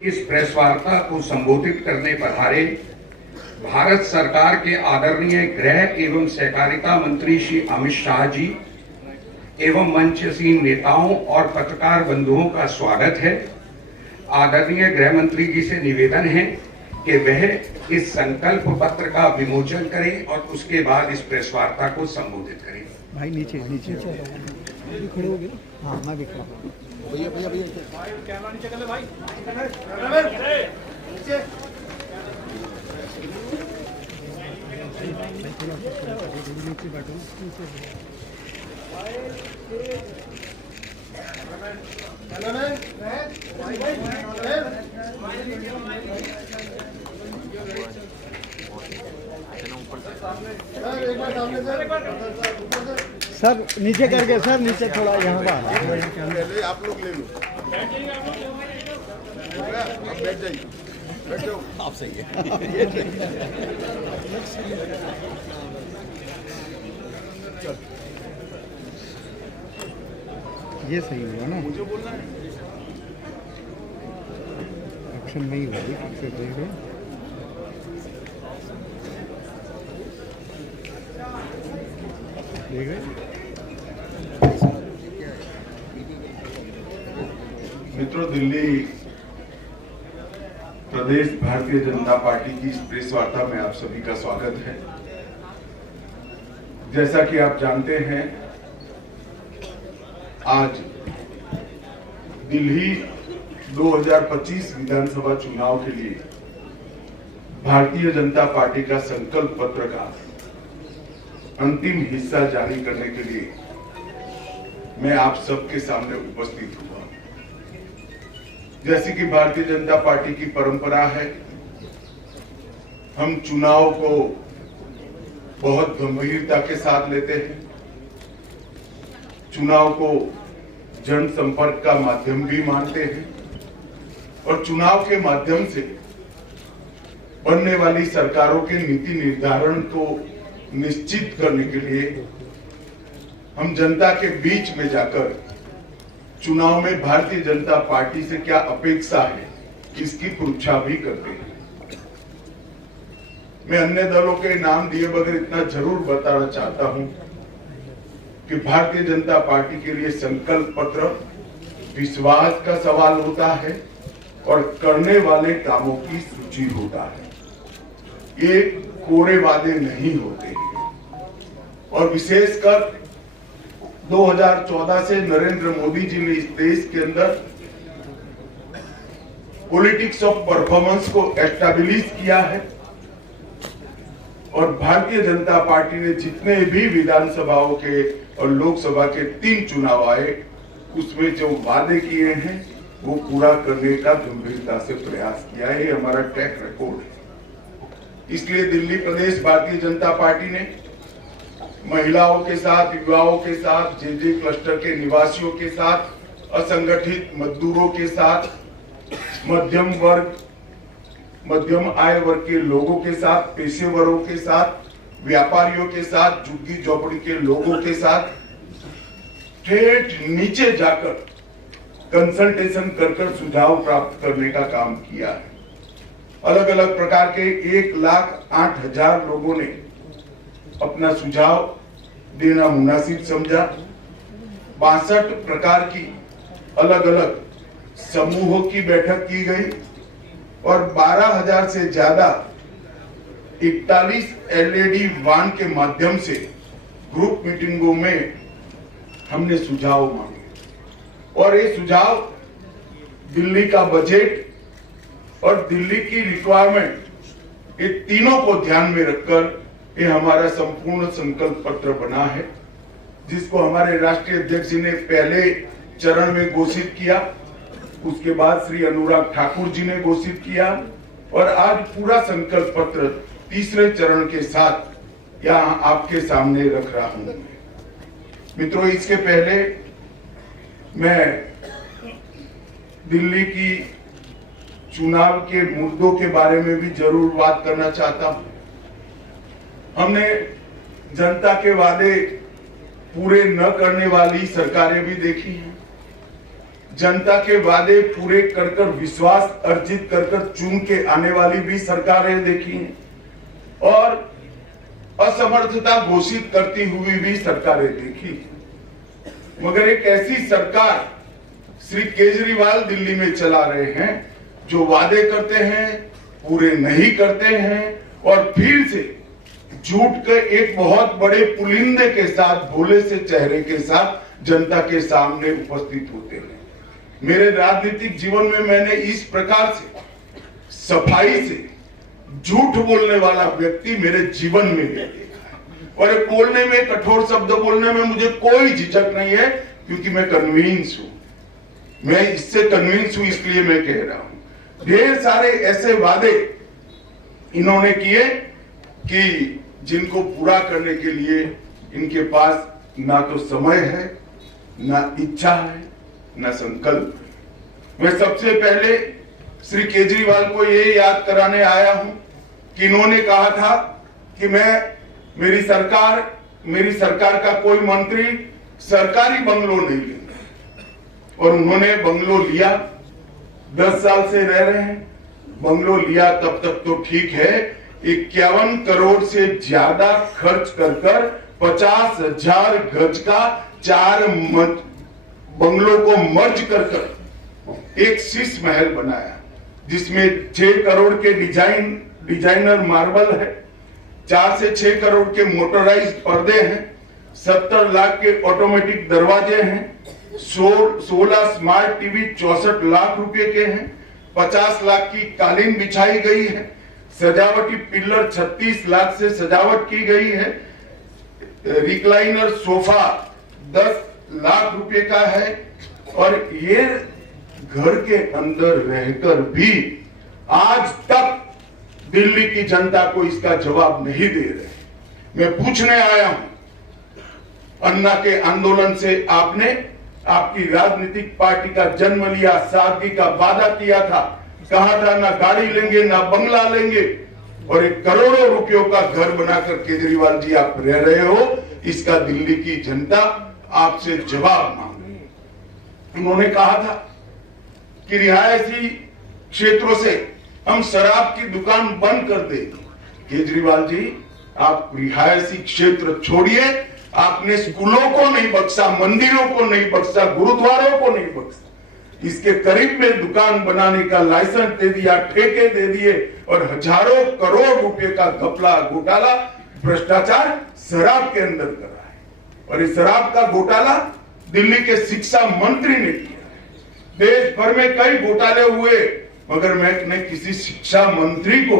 इस प्रेस वार्ता को संबोधित करने पधारे भारत सरकार के आदरणीय गृह एवं सहकारिता मंत्री श्री अमित शाह जी एवं मंचसीन नेताओं और पत्रकार बंधुओं का स्वागत है। आदरणीय गृह मंत्री जी से निवेदन है कि वह इस संकल्प पत्र का विमोचन करें और उसके बाद इस प्रेस वार्ता को संबोधित करें। भाई नीचे खड़े हो गए। हाँ मैं भी खड़ा हूँ। भैया कैमरा नीचे कर ले भाई। नीचे सर नीचे करके सर नीचे थोड़ा यहाँ पर आप लोग ले लो। आप बैठ जाइए, बैठ जाओ। आप सही है। ये सही हुआ ना, मुझे बोलना है। एक्शन नहीं हुआ फिर से देख रहे मित्रों, दिल्ली प्रदेश भारतीय जनता पार्टी की इस प्रेस वार्ता में आप सभी का स्वागत है। जैसा कि आप जानते हैं, आज दिल्ली 2025 विधानसभा चुनाव के लिए भारतीय जनता पार्टी का संकल्प पत्र का अंतिम हिस्सा जारी करने के लिए मैं आप सबके सामने उपस्थित हुआ। जैसी कि भारतीय जनता पार्टी की परंपरा है, हम चुनाव को बहुत गंभीरता के साथ लेते हैं। चुनाव को जन संपर्क का माध्यम भी मानते हैं और चुनाव के माध्यम से बनने वाली सरकारों के नीति निर्धारण को निश्चित करने के लिए हम जनता के बीच में जाकर चुनाव में भारतीय जनता पार्टी से क्या अपेक्षा है इसकी परीक्षा भी करते हैं। मैं अन्य दलों के नाम दिए बगैर इतना जरूर बताना चाहता हूं कि भारतीय जनता पार्टी के लिए संकल्प पत्र विश्वास का सवाल होता है और करने वाले कामों की सूची होता है। ये कोरे वादे नहीं होते हैं। और विशेषकर 2014 से नरेंद्र मोदी जी ने इस देश के अंदर पॉलिटिक्स ऑफ परफॉर्मेंस को एस्टैब्लिश किया है और भारतीय जनता पार्टी ने जितने भी विधानसभाओं के और लोकसभा के 3 चुनाव आए, उसमें जो वादे किए हैं वो पूरा करने का गंभीरता से प्रयास किया है। ये हमारा ट्रैक रिकॉर्ड है। इसलिए दिल्ली प्रदेश भारतीय जनता पार्टी ने महिलाओं के साथ, युवाओं के साथ, जे क्लस्टर के निवासियों के साथ, असंगठित मजदूरों के साथ, मध्यम आय वर्ग के लोगों के साथ, पेशेवरों के साथ, व्यापारियों के साथ, झुग्गी झोपड़ी के लोगों के साथ ठेठ नीचे जाकर कंसल्टेशन कर सुझाव प्राप्त करने का काम किया है। अलग अलग प्रकार के 1,08,000 लोगों ने अपना सुझाव देना मुनासिब समझा। 62 प्रकार की अलग अलग समूहों की बैठक की गई और 12,000 से ज्यादा 41 LED वान के माध्यम से ग्रुप मीटिंगों में हमने सुझाव मांगे और ये सुझाव दिल्ली का बजट और दिल्ली की रिक्वायरमेंट, ये तीनों को ध्यान में रखकर ये हमारा संपूर्ण संकल्प पत्र बना है, जिसको हमारे राष्ट्रीय अध्यक्ष जी ने पहले चरण में घोषित किया, उसके बाद श्री अनुराग ठाकुर जी ने घोषित किया और आज पूरा संकल्प पत्र तीसरे चरण के साथ यहाँ आपके सामने रख रहा हूं। मित्रों, इसके पहले मैं दिल्ली की चुनाव के मुद्दों के बारे में भी जरूर बात करना चाहता हूं। हमने जनता के वादे पूरे न करने वाली सरकारें भी देखी हैं। जनता के वादे पूरे कर कर विश्वास अर्जित कर कर चुन के आने वाली भी सरकारें देखी हैं और असमर्थता घोषित करती हुई भी सरकारें देखी, मगर एक ऐसी सरकार श्री केजरीवाल दिल्ली में चला रहे हैं जो वादे करते हैं, पूरे नहीं करते हैं और फिर से झूठ के एक बहुत बड़े पुलिंदे के साथ, भोले से चेहरे के साथ जनता के सामने उपस्थित होते हैं। मेरे राजनीतिक जीवन में मैंने इस प्रकार से सफाई से झूठ बोलने वाला व्यक्ति मेरे जीवन में नहीं देखा है और बोलने में, कठोर शब्द बोलने में मुझे कोई झिझक नहीं है, क्योंकि मैं कन्विंस हूं, मैं इससे कन्विंस हूं, इसलिए मैं कह रहा हूं। ढेर सारे ऐसे वादे इन्होंने किए कि जिनको पूरा करने के लिए इनके पास ना तो समय है, ना इच्छा है, ना संकल्प है। मैं सबसे पहले श्री केजरीवाल को ये याद कराने आया हूं कि इन्होंने कहा था कि मेरी सरकार का कोई मंत्री सरकारी बंगलो नहीं लेंगे और उन्होंने बंगलो लिया। 10 साल से रह रहे हैं, बंगलो लिया तब तक तो ठीक है, 51 करोड़ से ज्यादा खर्च कर 50,000 गज का 4 बंगलों को मर्ज कर एक शीश महल बनाया, जिसमें 6 करोड़ के डिजाइनर मार्बल है, 4 से 6 करोड़ के मोटराइज्ड पर्दे हैं, 70 लाख के ऑटोमेटिक दरवाजे हैं, 16 स्मार्ट टीवी 64 लाख रुपए के हैं, 50 लाख की कालीन बिछाई गई है, सजावटी पिलर 36 लाख से सजावट की गई है, रिक्लाइनर सोफा 10 लाख रुपए का है और ये घर के अंदर रहकर भी आज तक दिल्ली की जनता को इसका जवाब नहीं दे रहे। मैं पूछने आया हूं, अन्ना के आंदोलन से आपने आपकी राजनीतिक पार्टी का जन्म लिया, शादी का वादा किया था, कहा था ना गाड़ी लेंगे ना बंगला लेंगे और 1 करोड़ों रुपयों का घर बनाकर केजरीवाल जी आप रह रहे हो, इसका दिल्ली की जनता आपसे जवाब मांगे। उन्होंने कहा था कि रिहायशी क्षेत्रों से हम शराब की दुकान बंद कर देंगे। केजरीवाल जी, आप रिहायशी क्षेत्र छोड़िए, आपने स्कूलों को नहीं बख्शा, मंदिरों को नहीं बख्शा, गुरुद्वारों को नहीं बख्शा, इसके करीब में दुकान बनाने का लाइसेंस दे दिया, ठेके दे दिए और हजारों करोड़ रुपए का घपला, घोटाला, भ्रष्टाचार शराब के अंदर करा है और इस शराब का घोटाला दिल्ली के शिक्षा मंत्री ने किया। देश भर में कई घोटाले हुए, मगर मैंने किसी शिक्षा मंत्री को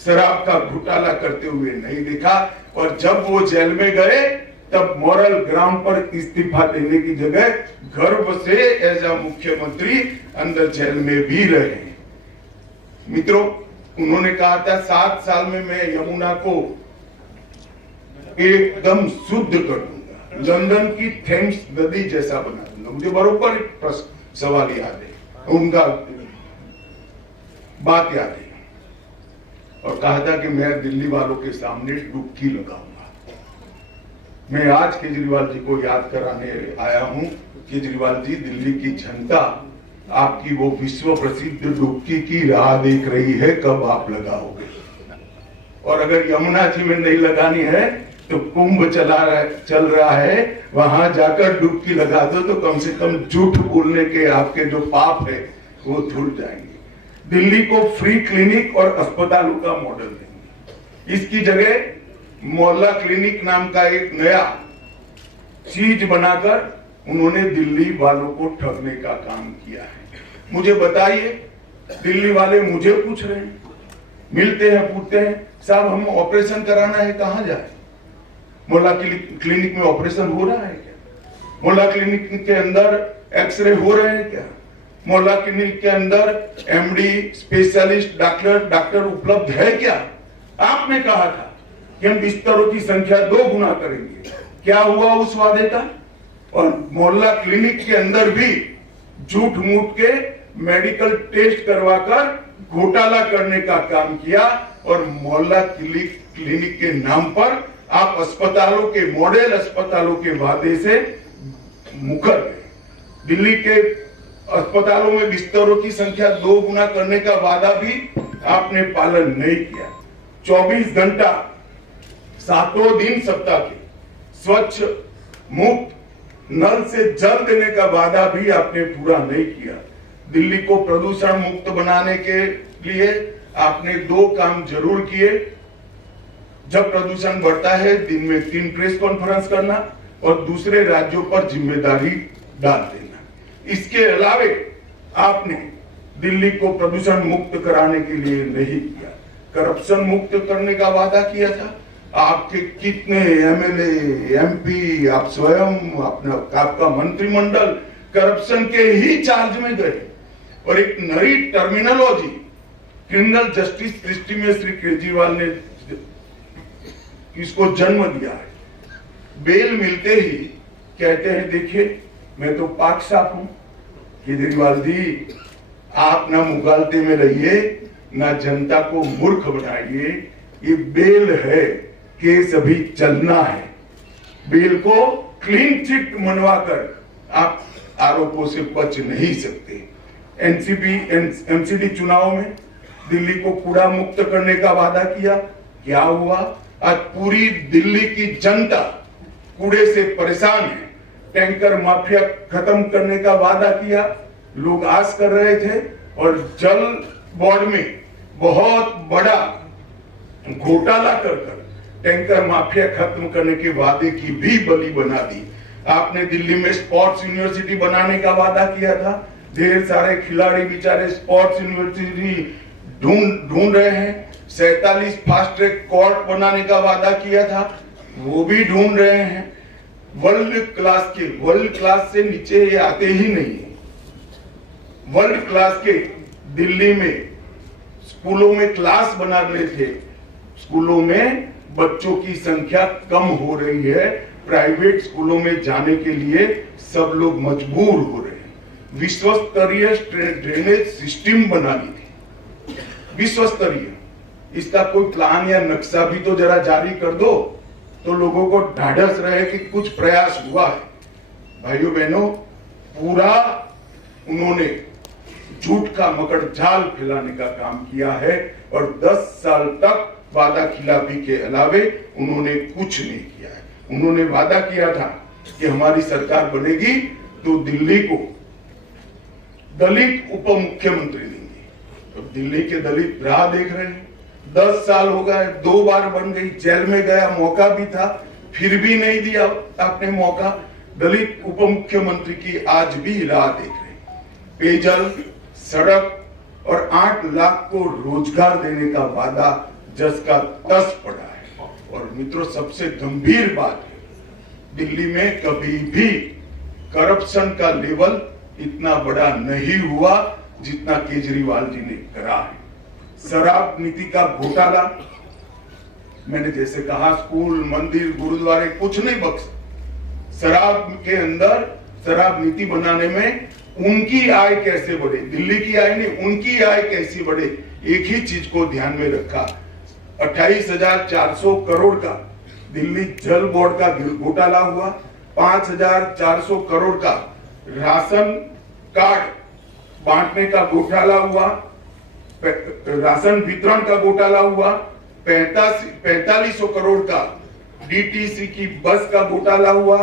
शराब का घोटाला करते हुए नहीं देखा और जब वो जेल में गए तब मॉरल ग्राउंड पर इस्तीफा देने की जगह गर्व से एज अ मुख्यमंत्री अंदर जेल में भी रहे। मित्रों, उन्होंने कहा था 7 साल में मैं यमुना को एकदम शुद्ध कर दूंगा, लंदन की थेम्स नदी जैसा बना दूंगा। मुझे बरोबर एक सवाल याद है, उनका बात याद है और कहा था कि मैं दिल्ली वालों के सामने डुबकी लगाऊंगा। मैं आज केजरीवाल जी को याद कराने आया हूं, केजरीवाल जी, दिल्ली की जनता आपकी वो विश्व प्रसिद्ध डुबकी की राह देख रही है, कब आप लगाओगे। और अगर यमुना जी में नहीं लगानी है तो कुंभ चल रहा है, वहां जाकर डुबकी लगा दो तो कम से कम झूठ बोलने के आपके जो पाप है वो धुल जाएंगे। दिल्ली को फ्री क्लिनिक और अस्पतालों का मॉडल देंगे, इसकी जगह मोहल्ला क्लिनिक नाम का एक नया चीज बनाकर उन्होंने दिल्ली वालों को ठगने का काम किया है। मुझे बताइए, दिल्ली वाले मुझे पूछ रहे हैं, मिलते हैं, पूछते हैं, साहब हम ऑपरेशन कराना है, कहां जाए? मोहल्ला क्लिनिक में ऑपरेशन हो रहा है क्या? मोहल्ला क्लिनिक के अंदर एक्सरे हो रहे हैं क्या? मोहल्ला क्लिनिक के अंदर एमडी, स्पेशलिस्ट डॉक्टर उपलब्ध है क्या? आपने कहा था कि हम बिस्तरों की संख्या 2 गुना करेंगे, क्या हुआ उस वादे का? और मोहल्ला क्लिनिक के अंदर भी झूठ मूठ के मेडिकल टेस्ट करवाकर घोटाला करने का काम किया और मोहल्ला क्लिनिक के नाम पर आप अस्पतालों के, मॉडल अस्पतालों के वादे से मुकर गए। दिल्ली के अस्पतालों में बिस्तरों की संख्या 2 गुना करने का वादा भी आपने पालन नहीं किया। 24 घंटा 7 दिन सप्ताह के स्वच्छ मुक्त नल से जल देने का वादा भी आपने पूरा नहीं किया। दिल्ली को प्रदूषण मुक्त बनाने के लिए आपने 2 काम जरूर किए। जब प्रदूषण बढ़ता है दिन में 3 प्रेस कॉन्फ्रेंस करना और दूसरे राज्यों पर जिम्मेदारी डाल देना। इसके अलावे आपने दिल्ली को प्रदूषण मुक्त कराने के लिए नहीं किया। करप्शन मुक्त करने का वादा किया था। आपके कितने एमएलए, एमपी, आप स्वयं, आपका मंत्रिमंडल करप्शन के ही चार्ज में गए और एक नई टर्मिनोलॉजी क्रिमिनल जस्टिस दृष्टि में श्री केजरीवाल ने इसको जन्म दिया है। बेल मिलते ही कहते हैं देखिए मैं तो पाक साफ हूं। केजरीवाल जी आप ना मुगालते में रहिए ना जनता को मूर्ख बनाइए। ये बेल है, केस अभी चलना है। बेल को क्लीन चिट मनवाकर आप आरोपों से बच नहीं सकते। एमसीडी चुनाव में दिल्ली को कूड़ा मुक्त करने का वादा किया, क्या हुआ? आज पूरी दिल्ली की जनता कूड़े से परेशान है। टैंकर माफिया खत्म करने का वादा किया, लोग आस कर रहे थे और जल बोर्ड में बहुत बड़ा घोटाला कर टैंकर माफिया खत्म करने के वादे की भी बलि बना दी। आपने दिल्ली में स्पोर्ट्स यूनिवर्सिटी बनाने का वादा किया था। ढेर सारे खिलाड़ी बेचारे स्पोर्ट्स यूनिवर्सिटी ढूंढ रहे हैं। 47 फास्ट ट्रैक कोर्ट बनाने का वादा किया था, वो भी ढूंढ रहे हैं। वर्ल्ड क्लास से नीचे ये आते ही नहीं है। वर्ल्ड क्लास के दिल्ली में स्कूलों में क्लास बना रहे थे। स्कूलों में बच्चों की संख्या कम हो रही है। प्राइवेट स्कूलों में जाने के लिए सब लोग मजबूर हो रहे हैं। विश्व स्तरीय ड्रेनेज सिस्टम बनानी थी, विश्व स्तरीय। इसका कोई प्लान या नक्शा भी तो जरा जारी कर दो तो लोगों को ढाढ़स रहे कि कुछ प्रयास हुआ है। भाइयों बहनों, पूरा उन्होंने झूठ का मकड़ जाल फैलाने का काम किया है और 10 साल तक वादा खिलाफी के अलावे उन्होंने कुछ नहीं किया है। उन्होंने वादा किया था कि हमारी सरकार बनेगी तो दिल्ली को दलित उप मुख्यमंत्री देंगे। तो दिल्ली के दलित राह देख रहे हैं। 10 साल हो गए, 2 बार बन गई, जेल में गया, मौका भी था, फिर भी नहीं दिया आपने मौका। दलित उप मुख्यमंत्री की आज भी राह देख रहे हैं। पेयजल, सड़क और 8 लाख को रोजगार देने का वादा जस का तस पड़ा है। और मित्रों, सबसे गंभीर बात है, दिल्ली में कभी भी करप्शन का लेवल इतना बड़ा नहीं हुआ जितना केजरीवाल जी ने करा है। शराब नीति का घोटाला, मैंने जैसे कहा, स्कूल, मंदिर, गुरुद्वारे कुछ नहीं बख्श। शराब के अंदर शराब नीति बनाने में उनकी आय कैसे बढ़े, दिल्ली की आय नहीं, उनकी आय कैसे बढ़े, एक ही चीज को ध्यान में रखा। 28,400 करोड़ का दिल्ली जल बोर्ड का घोटाला हुआ। 5,400 करोड़ का राशन कार्ड बांटने का घोटाला हुआ। राशन वितरण का घोटाला हुआ। 4500 करोड़ का डीटीसी की बस का घोटाला हुआ।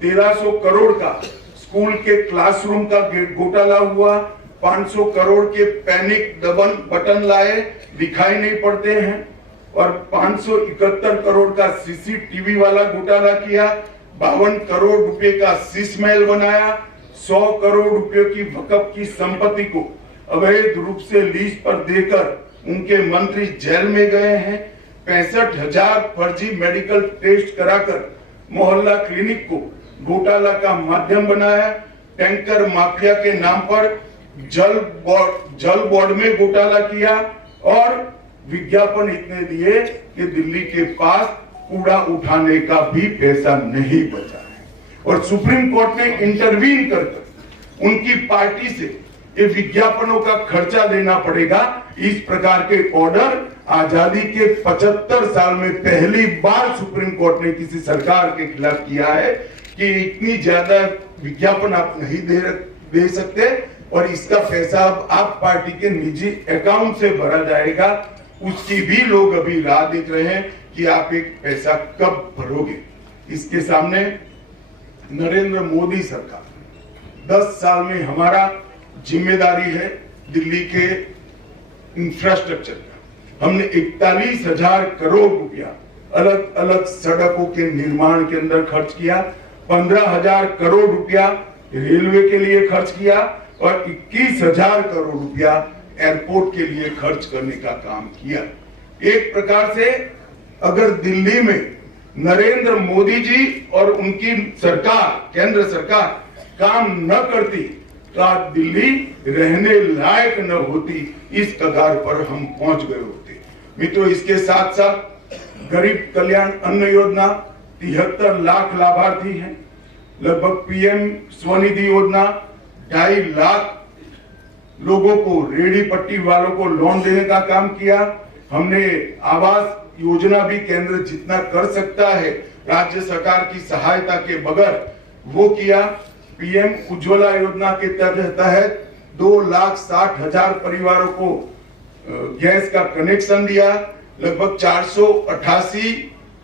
1300 करोड़ का स्कूल के क्लासरूम का घोटाला हुआ। 500 करोड़ के पैनिक बटन लाए, दिखाई नहीं पड़ते हैं। और 571 करोड़ का सीसीटीवी वाला घोटाला किया। 52 करोड़ रुपए का शीश महल बनाया। 100 करोड़ रुपए की वक्फ की संपत्ति को अवैध रूप से लीज पर देकर उनके मंत्री जेल में गए हैं। 65,000 फर्जी मेडिकल टेस्ट कराकर मोहल्ला क्लिनिक को घोटाला का माध्यम बनाया। टैंकर माफिया के नाम पर जल बोर्ड में घोटाला किया और विज्ञापन इतने दिए कि दिल्ली के पास कूड़ा उठाने का भी पैसा नहीं बचा है। और सुप्रीम कोर्ट ने इंटरवीन कर उनकी पार्टी से ये विज्ञापनों का खर्चा देना पड़ेगा। इस प्रकार के ऑर्डर आजादी के 75 साल में पहली बार सुप्रीम कोर्ट ने किसी सरकार के खिलाफ किया है कि इतनी ज्यादा विज्ञापन आप नहीं दे सकते। और इसका पैसा अब आप पार्टी के निजी अकाउंट से भरा जाएगा, उसकी भी लोग अभी राह देख रहे हैं कि आप एक पैसा कब भरोगे। इसके सामने नरेंद्र मोदी सरकार 10 साल में हमारा जिम्मेदारी है दिल्ली के इंफ्रास्ट्रक्चर का। हमने 41,000 करोड़ रुपया अलग अलग सड़कों के निर्माण के अंदर खर्च किया, 15,000 करोड़ रुपया रेलवे के लिए खर्च किया और 21,000 करोड़ रुपया एयरपोर्ट के लिए खर्च करने का काम किया। एक प्रकार से अगर दिल्ली में नरेंद्र मोदी जी और उनकी सरकार, केंद्र सरकार काम न करती तो आज दिल्ली रहने लायक न होती, इस कगार पर हम पहुंच गए होते। मित्रों, इसके साथ साथ गरीब कल्याण अन्न योजना 73 लाख लाभार्थी हैं। लगभग पीएम स्वनिधि योजना 2.5 लाख लोगों को, रेडी पट्टी वालों को लोन देने का काम किया। हमने आवास योजना भी केंद्र जितना कर सकता है राज्य सरकार की सहायता के बगैर वो किया। पीएम उज्ज्वला योजना के तहत 2,60,000 परिवारों को गैस का कनेक्शन दिया। लगभग 488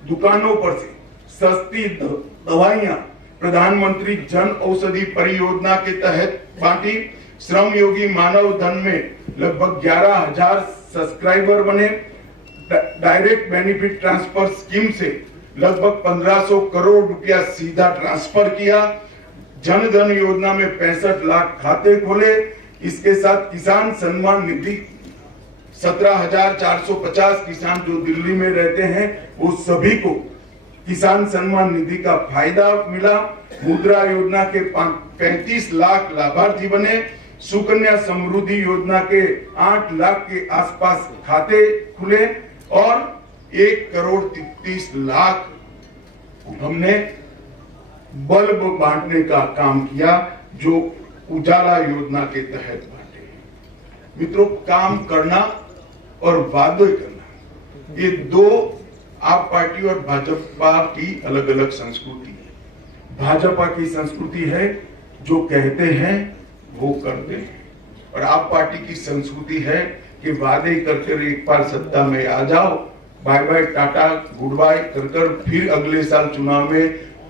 दुकानों पर से सस्ती दवाइयां प्रधानमंत्री जन औषधि परियोजना के तहत बांटी। श्रम योगी मानव धन में लगभग 11,000 सब्सक्राइबर बने। डायरेक्ट बेनिफिट ट्रांसफर स्कीम से लगभग 1,500 करोड़ रुपया सीधा ट्रांसफर किया। जन धन योजना में 65 लाख खाते खोले। इसके साथ किसान सम्मान निधि 17,450 किसान जो दिल्ली में रहते हैं वो सभी को किसान सम्मान निधि का फायदा मिला। मुद्रा योजना के 35 लाख लाभार्थी बने। सुकन्या समृद्धि योजना के 8 लाख के आसपास खाते खुले और 1,33 लाख हमने बल्ब बांटने का काम किया जो उजाला योजना के तहत बांटे। मित्रों, काम करना और वादे करना ये दो आप पार्टी और भाजपा की अलग अलग संस्कृति है। भाजपा की संस्कृति है जो कहते हैं वो करते हैं और आप पार्टी की संस्कृति है कि वादे करके एक बार सत्ता में आ जाओ, bye bye tata good bye कर कर फिर अगले साल चुनाव में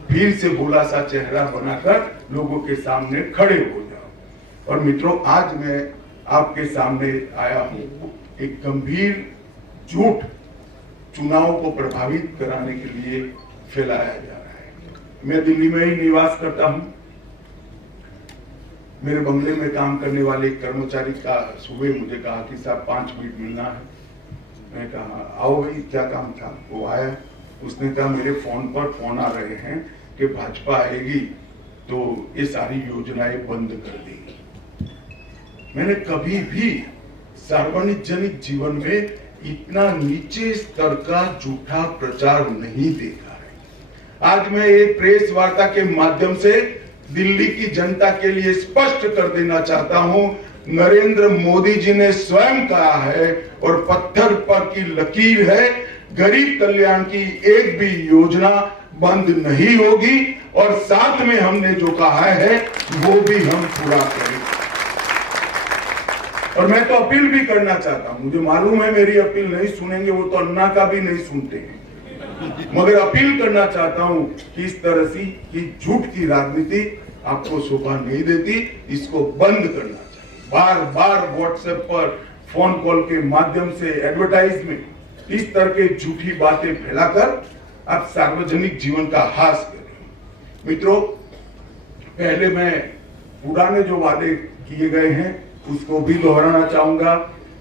फिर से भोला सा चेहरा बनाकर लोगों के सामने खड़े हो जाओ। और मित्रों, आज मैं आपके सामने आया हूं एक गंभीर झूठ चुनाव को प्रभावित कराने के लिए फैलाया जा रहा है। मैं दिल्ली में ही निवास करता हूं। मेरे बंगले में काम करने वाले एक कर्मचारी का सुबह मुझे कहा कि साहब 5 मिनट मिलना है। मैं कहा आओ भाई, क्या काम था? वो आया, उसने कहा मेरे फोन पर फोन आ रहे हैं कि भाजपा आएगी तो ये सारी योजनाएं बंद कर देगी। मैंने कभी भी सार्वजनिक जीवन में इतना नीचे स्तर का झूठा प्रचार नहीं देखा है। आज मैं एक प्रेस वार्ता के माध्यम से दिल्ली की जनता के लिए स्पष्ट कर देना चाहता हूं, नरेंद्र मोदी जी ने स्वयं कहा है और पत्थर पर की लकीर है, गरीब कल्याण की एक भी योजना बंद नहीं होगी और साथ में हमने जो कहा है वो भी हम पूरा करेंगे। और मैं तो अपील भी करना चाहता हूं, मुझे मालूम है मेरी अपील नहीं सुनेंगे, वो तो अन्ना का भी नहीं सुनते हैं, मगर अपील करना चाहता हूं कि इस तरह की झूठ की राजनीति आपको शोभा नहीं देती, इसको बंद करना चाहिए। बार बार व्हाट्सएप पर फोन कॉल के माध्यम से एडवर्टाइजमेंट इस तरह के झूठी बातें फैलाकर आप सार्वजनिक जीवन का हास कर रहे हैं। मित्रों, पहले मैं पुराने जो वादे किए गए हैं उसको भी दोहराना चाहूंगा।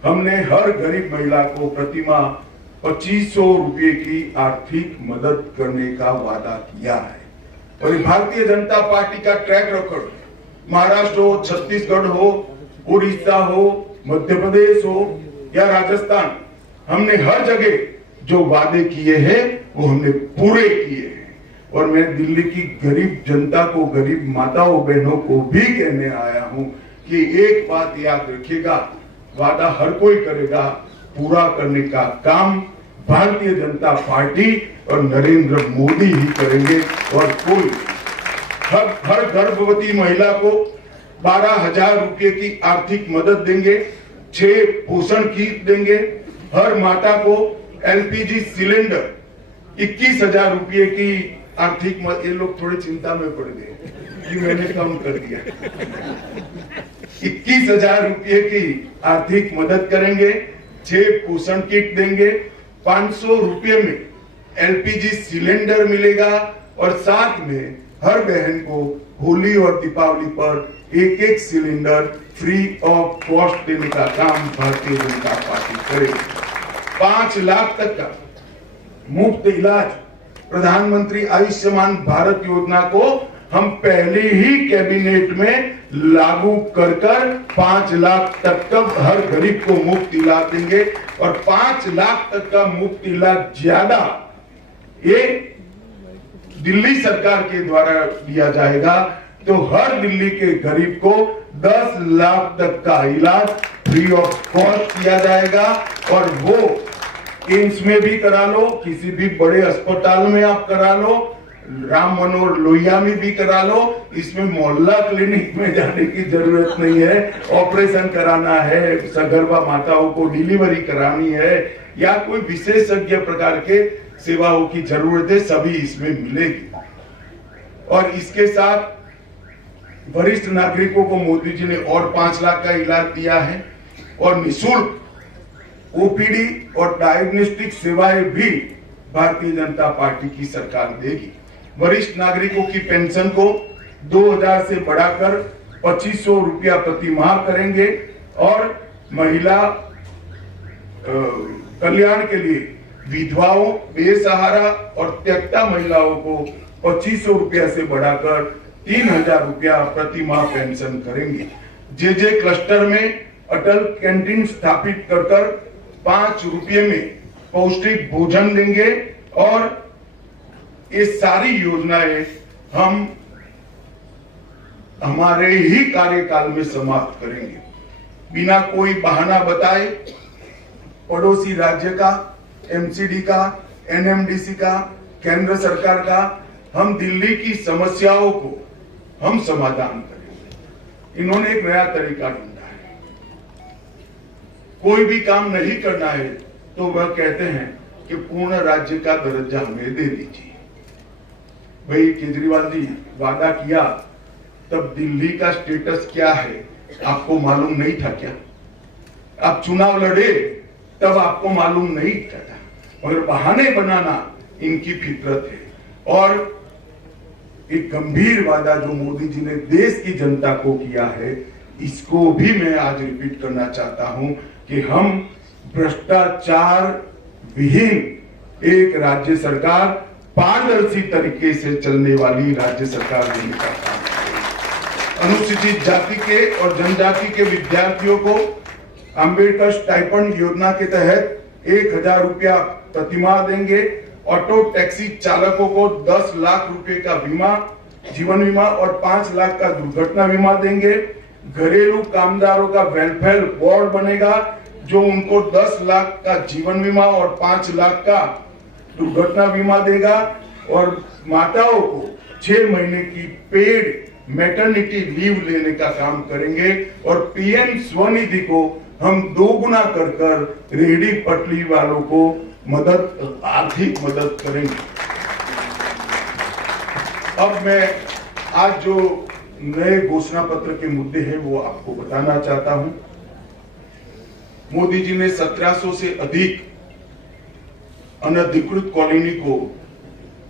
हमने हर गरीब महिला को प्रतिमाह 2,500 रुपए की आर्थिक मदद करने का वादा किया है और भारतीय जनता पार्टी का ट्रैक रिकॉर्ड, महाराष्ट्र हो, छत्तीसगढ़ हो, उड़ीसा हो, मध्य प्रदेश हो या राजस्थान, हमने हर जगह जो वादे किए हैं वो हमने पूरे किए हैं। और मैं दिल्ली की गरीब जनता को, गरीब माताओं बहनों को भी कहने आया हूं कि एक बात याद रखिएगा, वादा हर कोई करेगा, पूरा करने का काम भारतीय जनता पार्टी और नरेंद्र मोदी ही करेंगे और कोई। हर गर्भवती महिला को 12,000 रुपए की आर्थिक मदद देंगे, 6 पोषण किट देंगे, हर माता को एलपीजी सिलेंडर 21,000 रुपए की आर्थिक मदद। ये लोग थोड़े चिंता में पड़ गए कि मैंने कम कर दिया। 21,000 रुपए की आर्थिक मदद करेंगे, 6 पोषण किट देंगे, 500 रुपए में एलपीजी सिलेंडर मिलेगा और साथ में हर बहन को होली और दीपावली पर एक सिलेंडर फ्री ऑफ कॉस्ट देने का काम भारतीय जनता पार्टी करेगी। 5 लाख तक का मुफ्त इलाज प्रधानमंत्री आयुष्मान भारत योजना को हम पहले ही कैबिनेट में लागू कर 5 लाख तक का हर गरीब को मुफ्त इलाज देंगे और 5 लाख तक का मुफ्त इलाज ज्यादा ये दिल्ली सरकार के द्वारा दिया जाएगा। तो हर दिल्ली के गरीब को 10 लाख तक का इलाज फ्री ऑफ कॉस्ट किया जाएगा और वो एम्स में भी करा लो, किसी भी बड़े अस्पताल में आप करा लो, राम मनोहर लोहिया में भी करा लो। इसमें मोहल्ला क्लिनिक में जाने की जरूरत नहीं है। ऑपरेशन कराना है, सगर्भा माताओं को डिलीवरी करानी है या कोई विशेषज्ञ प्रकार के सेवाओं की जरूरत है, सभी इसमें मिलेगी। और इसके साथ वरिष्ठ नागरिकों को मोदी जी ने और 5 लाख का इलाज दिया है और निःशुल्क ओपीडी और डायग्नोस्टिक सेवाएं भी भारतीय जनता पार्टी की सरकार देगी। वरिष्ठ नागरिकों की पेंशन को 2,000 से बढ़ाकर 2,500 रुपया प्रति माह करेंगे और महिला कल्याण के लिए विधवाओं, बेसहारा और त्यक्ता महिलाओं को 2,500 रुपया से बढ़ाकर 3,000 रुपया प्रति माह पेंशन करेंगे। जे क्लस्टर में अटल कैंटीन स्थापित कर 5 रुपये में पौष्टिक भोजन देंगे और ये सारी योजनाएं हम हमारे ही कार्यकाल में समाप्त करेंगे। बिना कोई बहाना बताए पड़ोसी राज्य का, एमसीडी का, एनएमडीसी का, केंद्र सरकार का, हम दिल्ली की समस्याओं को हम समाधान करेंगे। इन्होंने एक नया तरीका ढूंढा है। कोई भी काम नहीं करना है तो वह कहते हैं कि पूर्ण राज्य का दर्जा हमें दे दीजिए। भाई केजरीवाल जी वादा किया, तब दिल्ली का स्टेटस क्या है आपको मालूम नहीं था क्या? आप चुनाव लड़े तब आपको मालूम नहीं था, मगर बहाने बनाना इनकी फितरत है। और एक गंभीर वादा जो मोदी जी ने देश की जनता को किया है, इसको भी मैं आज रिपीट करना चाहता हूं कि हम भ्रष्टाचार विहीन एक राज्य सरकार, पारदर्शी तरीके से चलने वाली राज्य सरकार देने का काम करें। अनुसूचित जाति के और जनजाति के विद्यार्थियों को अंबेडकर स्टाइपेंड योजना के तहत 1,000 रुपया प्रतिमाह देंगे। ऑटो टैक्सी चालकों को 10 लाख रुपए का बीमा, जीवन बीमा और 5 लाख का दुर्घटना बीमा देंगे। घरेलू कामदारों का वेलफेयर बोर्ड बनेगा जो उनको 10 लाख का जीवन बीमा और 5 लाख का दुर्घटना बीमा देगा और माताओं को 6 महीने की पेड मैटरनिटी लीव लेने का काम करेंगे। और पीएम स्वनिधि को हम 2 गुना कर रेहड़ी पटरी वालों को मदद, आर्थिक मदद करेंगे। अब मैं आज जो नए घोषणा पत्र के मुद्दे हैं वो आपको बताना चाहता हूं। मोदी जी ने 1700 से अधिक अनधिकृत कॉलोनी को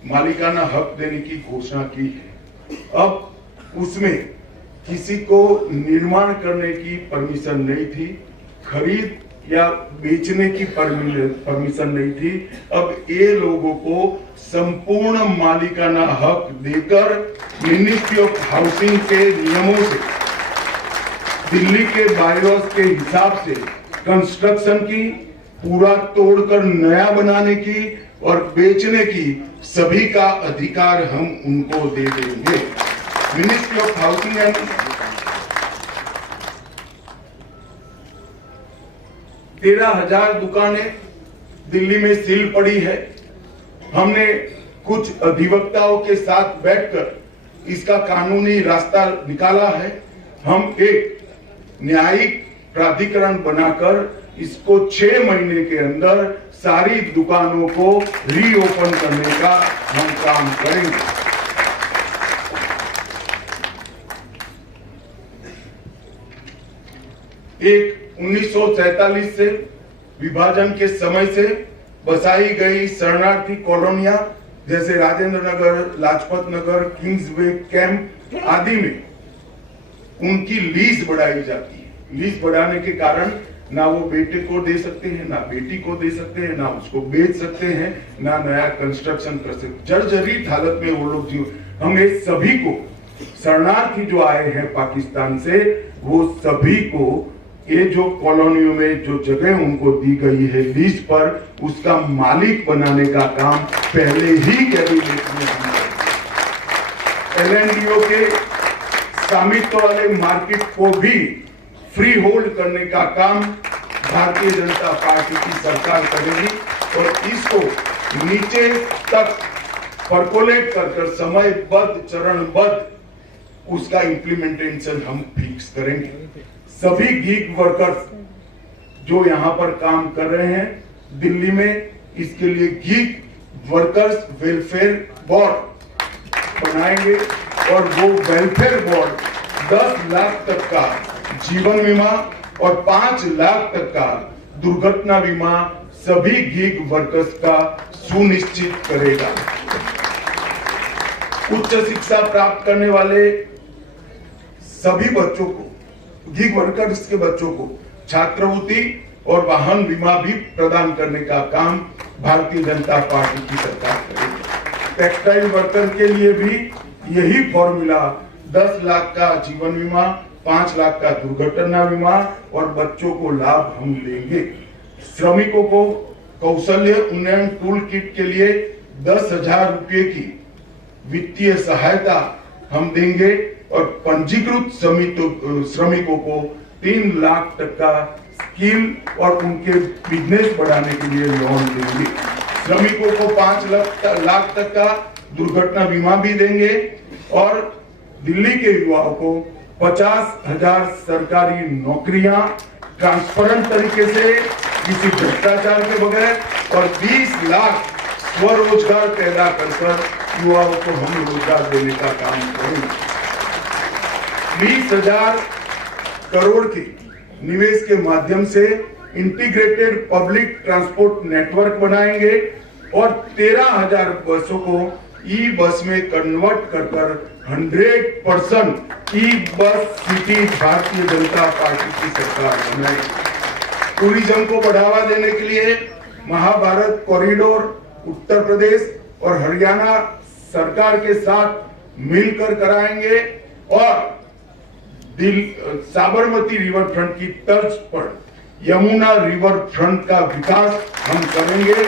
मालिकाना हक देने की घोषणा की है। अब उसमें किसी को निर्माण करने की परमिशन नहीं थी, खरीद या बेचने की परमिशन नहीं थी। अब ये लोगों को संपूर्ण मालिकाना हक देकर मिनिस्ट्री ऑफ हाउसिंग के नियमों से, दिल्ली के बायलॉज के हिसाब से कंस्ट्रक्शन की, पूरा तोड़कर नया बनाने की और बेचने की सभी का अधिकार हम उनको दे देंगे। मिनिस्ट्री ऑफ हाउसिंग एंड 13,000 दुकानें दिल्ली में सील पड़ी है। हमने कुछ अधिवक्ताओं के साथ बैठकर इसका कानूनी रास्ता निकाला है। हम एक न्यायिक प्राधिकरण बनाकर इसको 6 महीने के अंदर सारी दुकानों को रीओपन करने का हम काम करेंगे। एक 1947 से विभाजन के समय से बसाई गई शरणार्थी कॉलोनियां जैसे राजेंद्र नगर, लाजपत नगर, किंग्सवे कैंप आदि में उनकी लीज बढ़ाई जाती है। लीज बढ़ाने के कारण ना वो बेटे को दे सकते हैं, ना बेटी को दे सकते हैं, ना उसको बेच सकते हैं, ना नया कंस्ट्रक्शन कर सकते। जर्जरित हालत में वो लोग जीव। हम ये सभी को, शरणार्थी जो आए हैं पाकिस्तान से, वो सभी को ये जो कॉलोनियों में जो जगह उनको दी गई है लीज पर, उसका मालिक बनाने का काम पहले ही कैबिनेट में LNDO के स्वामित्व वाले मार्केट को भी फ्री होल्ड करने का काम भारतीय जनता पार्टी की सरकार करेगी और इसको नीचे तक परकोलेट कर समयबद्ध, चरणबद्ध उसका इम्प्लीमेंटेशन हम फिक्स करेंगे। सभी गीग वर्कर्स जो यहाँ पर काम कर रहे हैं दिल्ली में, इसके लिए गीग वर्कर्स वेलफेयर बोर्ड बनाएंगे और वो वेलफेयर बोर्ड 10 लाख तक का जीवन बीमा और 5 लाख तक का दुर्घटना बीमा सभी गीग वर्कर्स का सुनिश्चित करेगा। उच्च शिक्षा प्राप्त करने वाले सभी बच्चों को, गीग वर्कर्स के बच्चों को छात्रवृत्ति और वाहन बीमा भी प्रदान करने का काम भारतीय जनता पार्टी की सरकार करेगी। टेक्सटाइल वर्कर के लिए भी यही फॉर्मूला 10 लाख का जीवन बीमा, 5 लाख का दुर्घटना बीमा और बच्चों को लाभ हम देंगे। श्रमिकों को कौशल्य उन्नयन टूल किट के लिए 10,000 रुपए की वित्तीय सहायता हम देंगे और पंजीकृत श्रमिकों को 3 लाख तक का स्किल और उनके बिजनेस बढ़ाने के लिए लोन देंगे। श्रमिकों को 5 लाख तक का दुर्घटना बीमा भी देंगे और दिल्ली के युवाओं को 50,000 सरकारी नौकरियां ट्रांसपेरेंट तरीके से, किसी भ्रष्टाचार के बगैर और 20 लाख स्वरोजगार पैदा कर युवाओं को हम रोजगार देने का काम करेंगे। 20,000 करोड़ के निवेश के माध्यम से इंटीग्रेटेड पब्लिक ट्रांसपोर्ट नेटवर्क बनाएंगे और 13,000 बसों को ई बस में कन्वर्ट कर 100% ई bus city Bharatiya Janata party की सरकार बनाएगी। टूरिज्म को बढ़ावा देने के लिए महाभारत कॉरिडोर उत्तर प्रदेश और हरियाणा सरकार के साथ मिलकर कराएंगे और साबरमती रिवर फ्रंट की तर्ज पर यमुना रिवर फ्रंट का विकास हम करेंगे।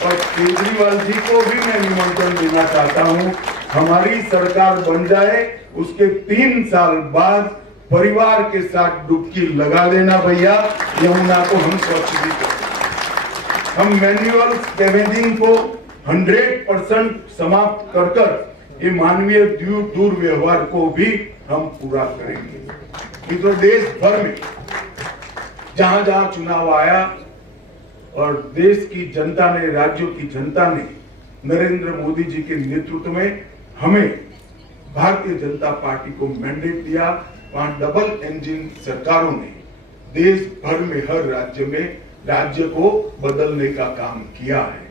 और केजरीवाल जी को भी मैं निमंत्रण देना चाहता हूं, हमारी सरकार बन जाए उसके 3 साल बाद परिवार के साथ डुबकी लगा देना भैया, यमुना को हम स्वच्छ भी करें। हम मैनुअल स्कैवेजिंग को 100% समाप्त कर ये मानवीय दुर्व्यवहार को भी हम पूरा करेंगे। मित्रों, देश भर में जहां जहां चुनाव आया और देश की जनता ने, राज्यों की जनता ने नरेंद्र मोदी जी के नेतृत्व में हमें भारतीय जनता पार्टी को मैंडेट दिया, वहां डबल इंजन सरकारों ने देश भर में हर राज्य में राज्य को बदलने का काम किया है।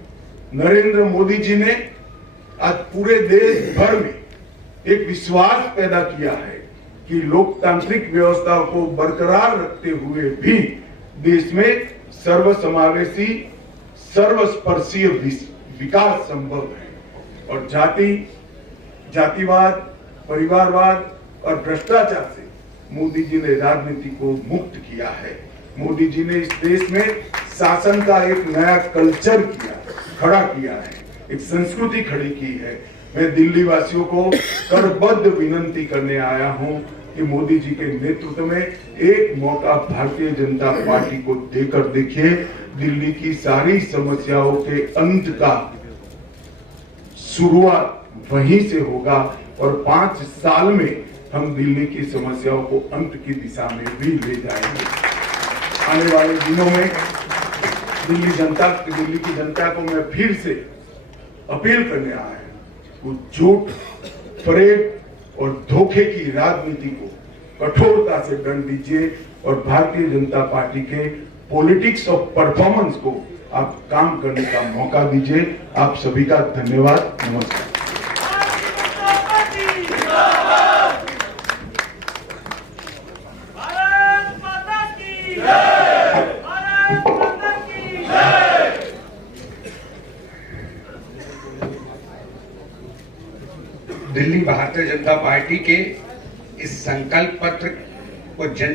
नरेंद्र मोदी जी ने आज पूरे देश भर में एक विश्वास पैदा किया है कि लोकतांत्रिक व्यवस्था को बरकरार रखते हुए भी देश में सर्वसमावेशी, सर्वस्पर्शीय विकास संभव है और जातिवाद, परिवारवाद और भ्रष्टाचार से मोदी जी ने राजनीति को मुक्त किया है। मोदी जी ने इस देश में शासन का एक नया कल्चर खड़ा किया है, एक संस्कृति खड़ी की है। मैं दिल्ली वासियों को करबद्ध विनंती करने आया हूं कि मोदी जी के नेतृत्व में एक मौका भारतीय जनता पार्टी को देकर देखिए। दिल्ली की सारी समस्याओं के अंत का शुरुआत वहीं से होगा और 5 साल में हम दिल्ली की समस्याओं को अंत की दिशा में भी ले जाएंगे। आने वाले दिनों में दिल्ली की जनता को मैं फिर से अपील करने आया हूं, वो झूठ, फरेब और धोखे की राजनीति को कठोरता से दंड दीजिए और भारतीय जनता पार्टी के पॉलिटिक्स ऑफ परफॉर्मेंस को आप काम करने का मौका दीजिए। आप सभी का धन्यवाद। नमस्कार। दिल्ली भारतीय जनता पार्टी के इस संकल्प पत्र को जन